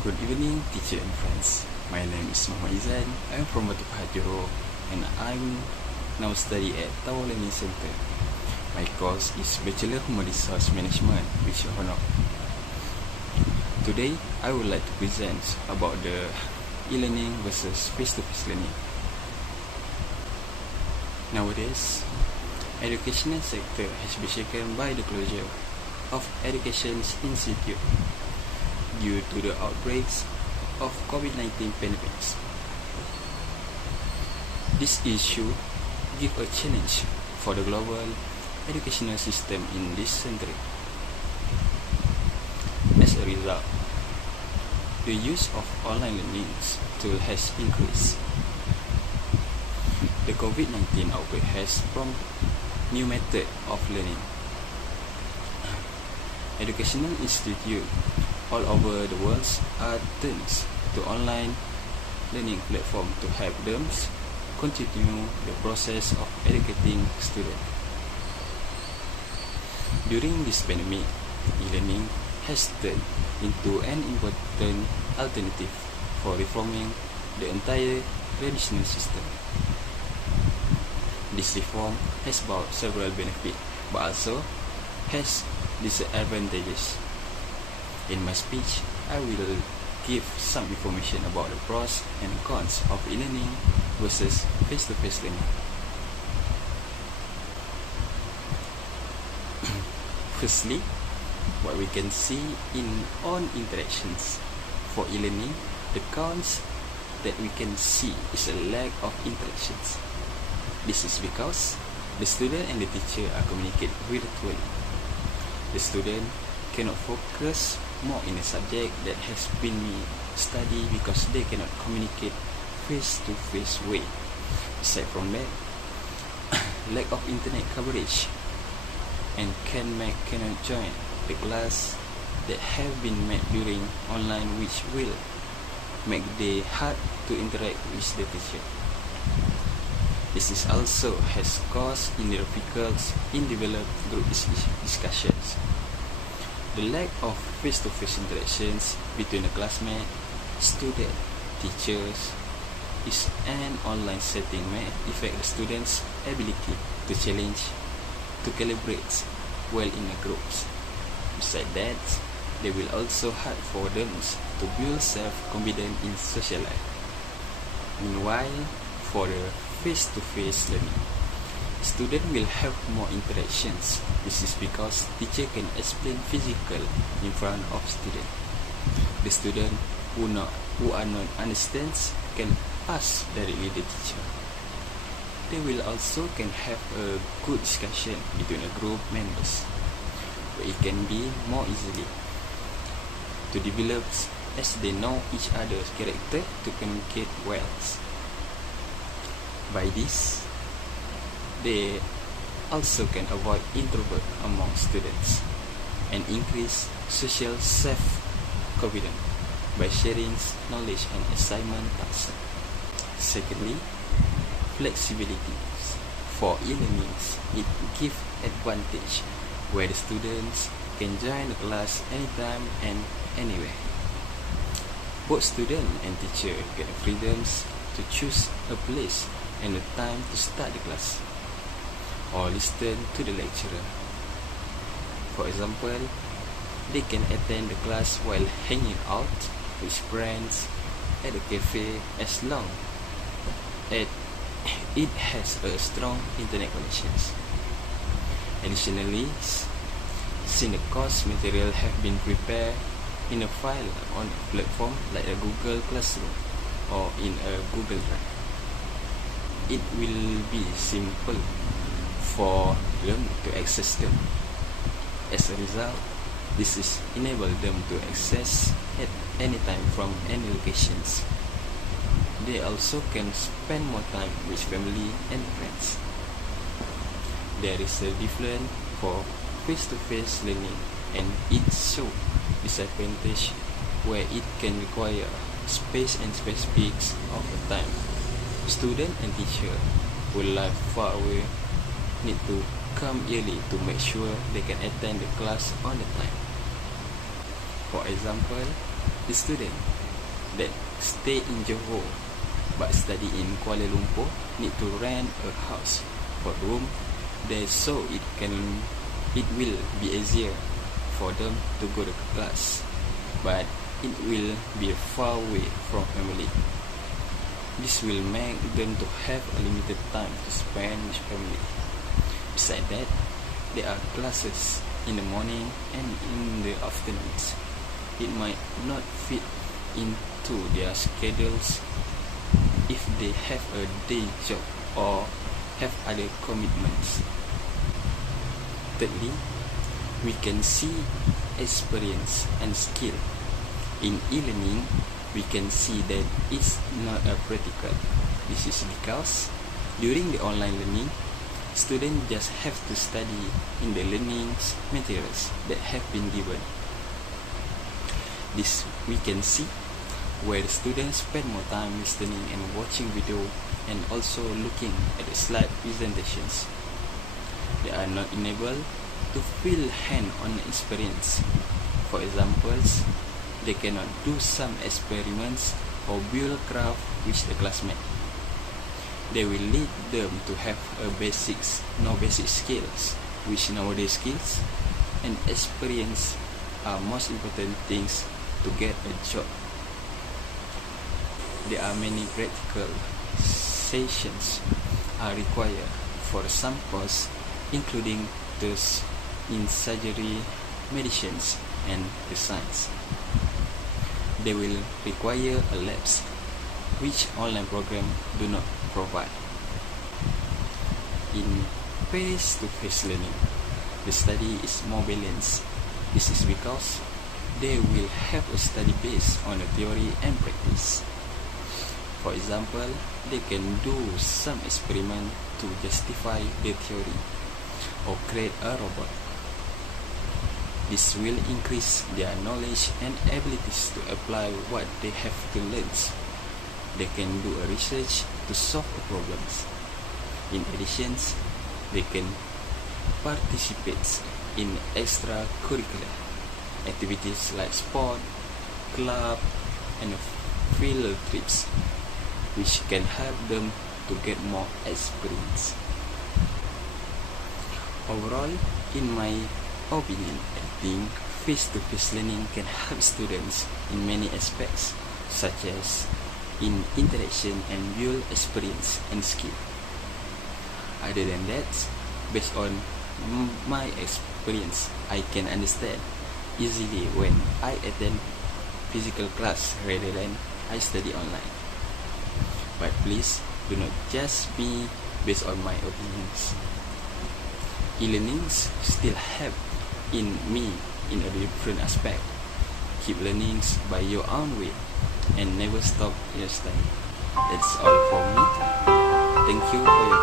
Good evening, teacher and friends. My name is Muhammad Izan. I am from Batu Pahat, Johor, and I'm now study at Tower Learning Center. My course is Bachelor Human Resource Management with honor. Today, I would like to present about the e-learning versus face-to-face learning. Nowadays, educational sector has been shaken by the closure of education institute due to the outbreaks of COVID-19 pandemics. This issue gives a challenge for the global educational system in this century. As a result, the use of online learning tool has increased. The COVID-19 outbreak has prompted new method of learning. Educational institutes all over the world are turned to online learning platform to help them continue the process of educating students. During this pandemic, e-learning has turned into an important alternative for reforming the entire traditional system. This reform has brought several benefits, but also has disadvantages. In my speech, I will give some information about the pros and cons of e-learning versus face-to-face learning. Firstly, what we can see in on interactions for e-learning, the cons that we can see is a lack of interactions. This is because the student and the teacher are communicating virtually. The student cannot focus more in a subject that has been studied because they cannot communicate face-to-face way. Aside from that, lack of internet coverage and cannot join the class that have been made during online, which will make it hard to interact with the teacher. This is also has caused difficulties in develop group discussions. The lack of face-to-face interactions between the classmates, students, teachers is an online setting may affect the students' ability to challenge, to collaborate well in the groups. Besides that, they will also hard for them to build self-confidence in social life. Meanwhile, for the face-to-face learning, student will have more interactions. This is because teacher can explain physical in front of student. The student who are not understands can ask directly the teacher. They will also can have a good discussion between a group members, where it can be more easily to develop as they know each other's character to communicate well. By this, they also can avoid introvert among students and increase social self-confidence by sharing knowledge and assignment tasks. Secondly, flexibility. For e-learning, it gives advantage where the students can join the class anytime and anywhere. Both student and teacher get the freedoms to choose a place and a time to start the class or listen to the lecturer. For example, they can attend the class while hanging out with friends at a cafe as long as it has a strong internet connections. Additionally, since the course material have been prepared in a file on a platform like a Google Classroom or in a Google Drive, it will be simple for them to access them. As a result, this is enable them to access at any time from any locations. They also can spend more time with family and friends. There is a difference for face-to-face learning, and it shows disadvantage where it can require space and specific of the time. Student and teacher who live far away need to come early to make sure they can attend the class on the time. For example, The student that stay in Johor but study in Kuala Lumpur need to rent a house for room there, so it will be easier for them to go to class, but it will be far away from family. This will make them to have a limited time to spend with family. Besides that, there are classes in the morning and in the afternoons. It might not fit into their schedules if they have a day job or have other commitments. Thirdly, we can see experience and skill. In e-learning, we can see that it's not a practical. This is because during the online learning, students just have to study in the learning materials that have been given. This we can see where the students spend more time listening and watching video and also looking at the slide presentations. They are not enabled to feel hand-on experience. For examples, they cannot do some experiments or build craft with the classmate. They will lead them to have basic skills, which nowadays skills and experience are most important things to get a job. There are many practical sessions are required for some courses, including those in surgery, medicines, and the science. They will require a labs, which online program do not provide. In face-to-face learning, the study is more balanced. This is because they will have a study based on a theory and practice. For example, they can do some experiment to justify their theory or create a robot. This will increase their knowledge and abilities to apply what they have to learn. They can do a research to solve the problems. In addition, they can participate in extracurricular activities like sport, club, and field trips, which can help them to get more experience. Overall, in my opinion, I think face-to-face learning can help students in many aspects, such as in interaction and build experience and skill. Other than that, based on my experience, I can understand easily when I attend physical class rather than I study online. But please do not judge me based on my opinions. E-learnings still help in me in a different aspect. Keep learning by your own way and never stop your study. That's all for me. Thank you for your